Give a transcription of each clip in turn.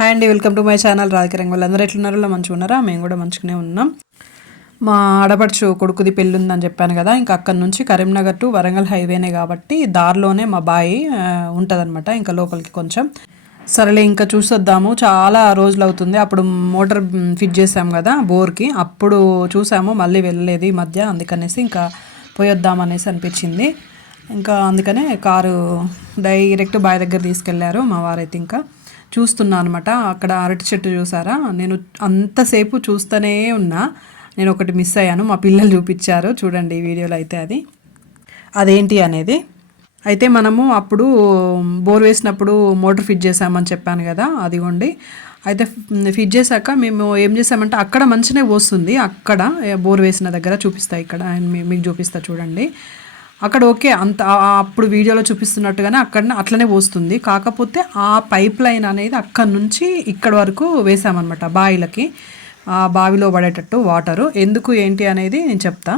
Hi అండి welcome to my channel రాజకీయ వాళ్ళు అందరూ ఎట్లున్నారో? మంచిగా ఉన్నారా? మేము కూడా మంచిగానే ఉన్నాం. మా ఆడపడుచు కొడుకుది పెళ్ళి ఉందని చెప్పాను కదా ఇంకా అక్కడి నుంచి కరీంనగర్ టు వరంగల్ హైవేనే కాబట్టి దారిలోనే మా బాయి ఉంటుందన్నమాట ఇంకా లోపలికి కొంచెం. సరేలే ఇంకా చూసొద్దాము. చాలా రోజులు అవుతుంది. అప్పుడు మోటార్ ఫిట్ చేసాం కదా బోర్కి. అప్పుడు చూసాము మళ్ళీ వెళ్ళలేదు ఈ మధ్య. అందుకనేసి ఇంకా పోయొద్దాం అనేసి అనిపించింది. ఇంకా అందుకనే కారు డైరెక్ట్ బాయ్ దగ్గర తీసుకెళ్ళారు మా వారైతే ఇంకా. చూస్తున్నా అనమాట అక్కడ అరటి చెట్టు చూసారా? నేను అంతసేపు చూస్తూనే ఉన్నా. నేను ఒకటి మిస్ అయ్యాను. మా పిల్లలు చూపించారు. చూడండి ఈ వీడియోలో అయితే అది. అదేంటి అనేది. అయితే మనము అప్పుడు బోర్ వేసినప్పుడు మోటార్ ఫిట్ చేసామని చెప్పాను కదా అదిగోండి. అయితే ఫిట్ చేశాక మేము ఏం చేసామంటే అక్కడ మంచినే పోస్తుంది. అక్కడ బోర్ వేసిన దగ్గర చూపిస్తా ఇక్కడ. మీకు చూపిస్తా చూడండి. అక్కడ ఓకే అంత అప్పుడు వీడియోలో చూపిస్తున్నట్టుగానే అక్కడ అట్లనే పోస్తుంది. కాకపోతే ఆ పైప్ లైన్ అనేది అక్కడ నుంచి ఇక్కడ వరకు వేసామన్నమాట బావిలకి ఆ బావిలో పడేటట్టు వాటరు. ఎందుకు ఏంటి అనేది నేను చెప్తా.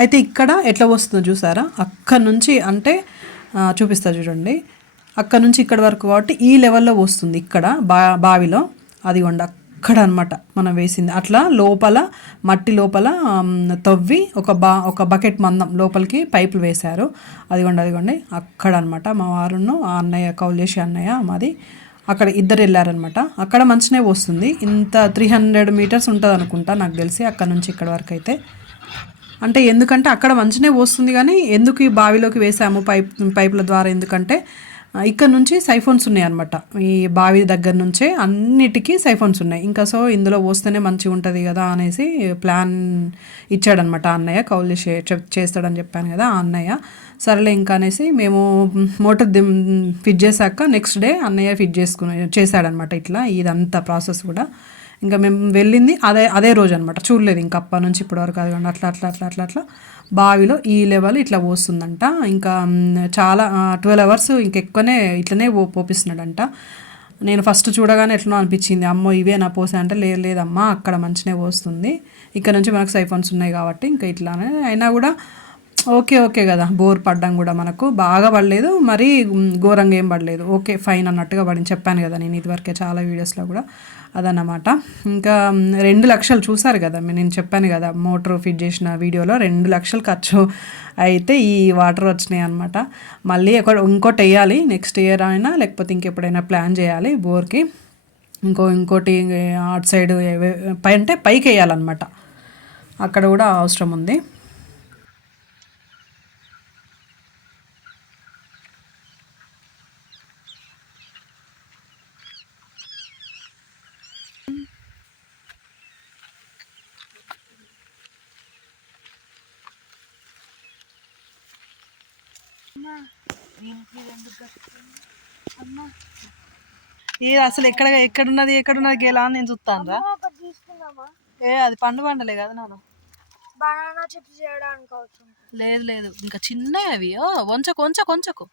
అయితే ఇక్కడ ఎట్లా వస్తుందో చూసారా? అక్కడ నుంచి అంటే చూపిస్తా చూడండి. అక్కడ నుంచి ఇక్కడ వరకు కాబట్టి ఈ లెవెల్లో వస్తుంది ఇక్కడ బా బావిలో. అది అక్కడ అనమాట మనం వేసింది. అట్లా లోపల మట్టి లోపల తవ్వి ఒక బా ఒక బకెట్ మందం లోపలికి పైపులు వేశారు. అదిగోండి అదిగోండి. అక్కడ అనమాట మా వారును ఆ అన్నయ్య కౌలేశి అన్నయ్య మాది. అక్కడ ఇద్దరు వెళ్ళారనమాట అక్కడ మంచినే వస్తుంది ఇంత త్రీ హండ్రెడ్ మీటర్స్ ఉంటుంది అనుకుంటా నాకు తెలిసి అక్కడ నుంచి ఇక్కడ వరకు అయితే. అంటే ఎందుకంటే అక్కడ మంచినే వస్తుంది కానీ ఎందుకు ఈ బావిలోకి వేసాము పైప్ పైపుల ద్వారా? ఎందుకంటే ఇక్కడ నుంచి సైఫోన్స్ ఉన్నాయి అనమాట ఈ బావి దగ్గర నుంచే అన్నిటికీ సైఫోన్స్ ఉన్నాయి. ఇంకా సో ఇందులో పోస్తేనే మంచిగా ఉంటుంది కదా అనేసి ప్లాన్ ఇచ్చాడనమాట అన్నయ్య. కౌలు చే- చెప్- చేస్తాడని చెప్పాను కదా ఆ అన్నయ్య. సరేలే ఇంకా అనేసి మేము మోటార్ దిమ్ ఫిట్ చేశాక నెక్స్ట్ డే అన్నయ్య ఫిట్ చేసుకుని చేశాడనమాట ఇట్లా. ఇదంతా ప్రాసెస్ కూడా. ఇంకా మేము వెళ్ళింది అదే అదే రోజు అనమాట చూడలేదు ఇంకా అప్పటి నుంచి ఇప్పటి వరకు. అది అట్లా అట్లా అట్లా అట్లా అట్లా. బావిలో ఈ లెవెల్ ఇట్లా పోస్తుందంట. ఇంకా చాలా ట్వెల్వ్ అవర్స్ ఇంకెక్కువనే ఇట్లనే పో పోపిస్తున్నాడంట. నేను ఫస్ట్ చూడగానే ఎట్లనో అనిపించింది. అమ్మో ఇవే నా పోసా అంటే లేదు లేదమ్మా అక్కడ మంచినే పోస్తుంది. ఇక్కడ నుంచి మనకు సైఫోన్స్ ఉన్నాయి కాబట్టి ఇంకా ఇట్లానే. అయినా కూడా ఓకే ఓకే కదా. బోర్ పడ్డం కూడా మనకు. బాగా పడలేదు మరీ ఘోరంగా ఏం పడలేదు. ఓకే ఫైన్ అన్నట్టుగా పడింది. చెప్పాను కదా నేను ఇదివరకే చాలా వీడియోస్లో కూడా అదన్నమాట. ఇంకా రెండు లక్షలు చూసారు కదా. నేను చెప్పాను కదా మోటార్ ఫిట్ చేసిన వీడియోలో రెండు లక్షలు ఖర్చు అయితే ఈ వాటర్ వచ్చినాయి అనమాట మళ్ళీ ఒకటి ఇంకోటి వేయాలి నెక్స్ట్ ఇయర్ అయినా లేకపోతే ఇంకెప్పుడైనా ప్లాన్ చేయాలి బోర్కి. ఇంకో ఇంకోటి అటు సైడ్ పై అంటే పైకి వేయాలన్నమాట. అక్కడ కూడా అవసరం ఉంది. ఏ అసలు ఎక్కడ ఎక్కడున్నది ఎక్కడున్నది గేలా అని నేను చూస్తాను రా ఏ అది పండు పండలే కదా నాన్న. బనానా చిప్స్ చేయడానికి లేదు లేదు. ఇంకా చిన్నవి అవి. ఓ వంచకు వంచకు వంచకు.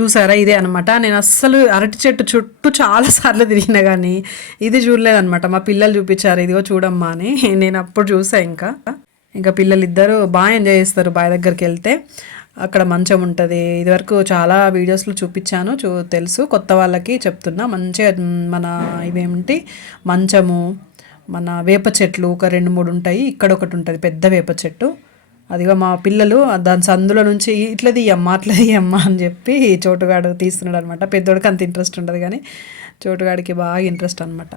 చూసారా? ఇదే అనమాట నేను అస్సలు అరటి చెట్టు చుట్టూ చాలా సార్లు తిరిగినా కానీ ఇది చూడలేదన్నమాట. మా పిల్లలు చూపించారు ఇదిగో చూడమ్మా అని. నేను అప్పుడు చూసా ఇంకా. ఇంకా పిల్లలు ఇద్దరు బాగా ఎంజాయ్ చేస్తారు బావి దగ్గరికి వెళ్తే. అక్కడ మంచం ఉంటుంది. ఇదివరకు చాలా వీడియోస్లో చూపించాను చూ తెలుసు. కొత్త వాళ్ళకి చెప్తున్నా. మంచిగా మన ఇవేమిటి మంచము మన వేప చెట్లు ఒక రెండు మూడు ఉంటాయి. ఇక్కడ ఒకటి ఉంటుంది పెద్ద వేప చెట్టు. అదిగో మా పిల్లలు దాని సందులో నుంచి ఇట్లా తీయమ్మా అట్లా తీయమ్మా అని చెప్పి చోటుగాడు తీస్తున్నాడు అనమాట పెద్దోడికి అంత ఇంట్రెస్ట్ ఉండదు కానీ చోటుగాడికి బాగా ఇంట్రెస్ట్ అనమాట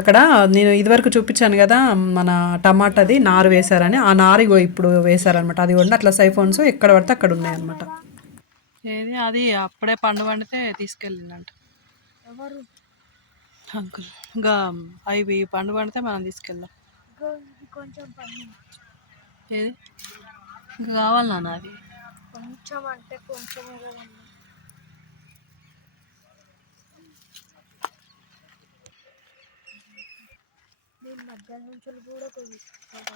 అక్కడ నేను ఇదివరకు చూపించాను కదా మన టమాటాది నారు వేశారని. ఆ నారు ఇగో ఇప్పుడు వేశారనమాట. అది కూడా అట్లా సైఫోన్స్ ఎక్కడ పడితే అక్కడ ఉన్నాయన్నమాట. ఏది? అది అప్పుడే పండు పండితే తీసుకెళ్ళిందంట. ఎవరు? అంకుల్ ఇంకా అవి పండు పండితే మనం తీసుకెళ్దాం. కొంచెం ఏది? ఇంకా కావాలి నాన్న అది కొంచెం అంటే కొంచెం దీని మధ్య నుంచి కూడా కొద్దిగా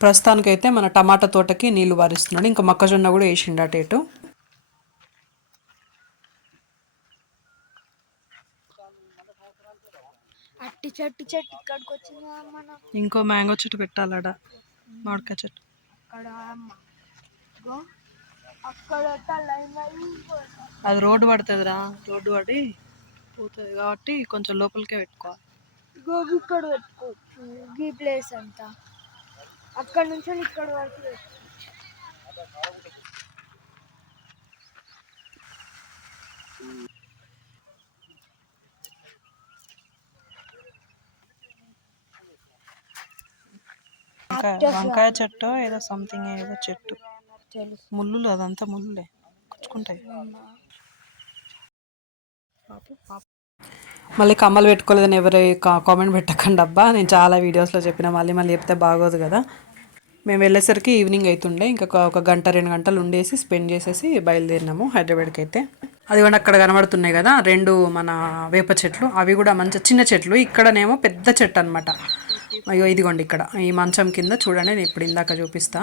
ప్రస్తుతానికైతే మన టమాటా తోటకి నీళ్ళు వారిస్తున్నాడు. ఇంకా మొక్కజొన్న కూడా వేసిండు అటు ఇటు. అట్టి చెట్టు చెట్టు ఇక్కడికి వచ్చిందా మనం ఇంకో మ్యాంగో చెట్టు పెట్టాలడ? మామిడికాయ చెట్టు. అక్కడ అక్కడ అది రోడ్డు పడుతుందిరా. రోడ్డు పడి పోతుంది కాబట్టి కొంచెం లోపలికే పెట్టుకోవాలి. గోగి ఇక్కడ పెట్టుకోవచ్చు. గీ ప్లేస్ అంతా. అక్కడ నుంచి ఇక్కడ వరకు పెట్టుకోవచ్చు. వంకాయ వంకాయ చెట్టు ఏదో సంథింగ్ ఏదో చెట్టు. ముళ్ళులు అదంతా ముళ్ళులే కుచ్చుకుంటాయి. మళ్ళీ కమ్మలు పెట్టుకోలేదని ఎవరు కామెంట్ పెట్టకండి అబ్బా. నేను చాలా వీడియోస్లో చెప్పిన మళ్ళీ మళ్ళీ చెప్తే బాగోదు కదా. మేము వెళ్ళేసరికి ఈవినింగ్ అవుతుండే ఇంకా ఒక గంట రెండు గంటలు ఉండేసి స్పెండ్ చేసేసి బయలుదేరినాము హైదరాబాద్కి అయితే. అదిగోండి అక్కడ కనబడుతున్నాయి కదా రెండు మన వేప చెట్లు. అవి కూడా మంచి చిన్న చెట్లు. ఇక్కడనేమో పెద్ద చెట్టు అనమాట అయ్యో ఇదిగోండి ఇక్కడ. ఈ మంచం కింద చూడండి నేను ఇప్పుడు ఇందాక చూపిస్తా.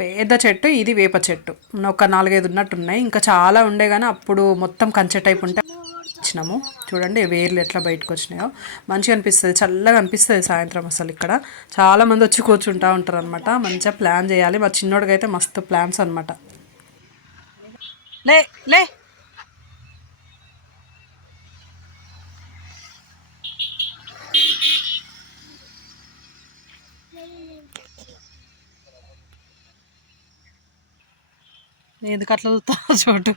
పెద్ద చెట్టు ఇది వేప చెట్టు. ఒక నాలుగైదు ఉన్నట్టున్నాయి ఇంకా చాలా ఉండే కానీ అప్పుడు మొత్తం కంచె టైప్ ఉంటే ఇచ్చినాము చూడండి వేర్లు ఎట్లా బయటకు వచ్చినాయో. మంచిగా అనిపిస్తుంది. చల్లగా అనిపిస్తుంది సాయంత్రం అసలు ఇక్కడ. చాలామంది వచ్చి కూర్చుంటా ఉంటారు అనమాట మంచిగా ప్లాన్ చేయాలి. మా చిన్నోడికి అయితే మస్తు ప్లాన్స్ అనమాట లే లే. ఎందుకు అట్లా చూస్తా చోటు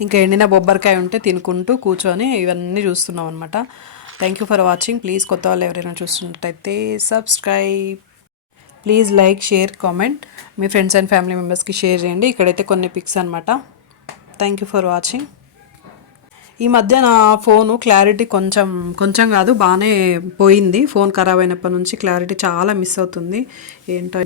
ఇంకా ఎండిన బొబ్బరికాయ ఉంటే తినుకుంటూ కూర్చొని ఇవన్నీ చూస్తున్నాం అనమాట thank you for watching please కొత్త వాళ్ళు ఎవరైనా చూస్తున్నట్టయితే subscribe please like share comment me friends and family మెంబర్స్కి షేర్ చేయండి. ఇక్కడైతే కొన్ని పిక్స్ అనమాట థ్యాంక్ యూ ఫర్ వాచింగ్ ఈ మధ్య నా ఫోను క్లారిటీ కొంచెం కొంచెం కాదు బాగానే పోయింది. ఫోన్ ఖరాబ్ అయినప్పటి నుంచి క్లారిటీ చాలా మిస్ అవుతుంది. ఏంటో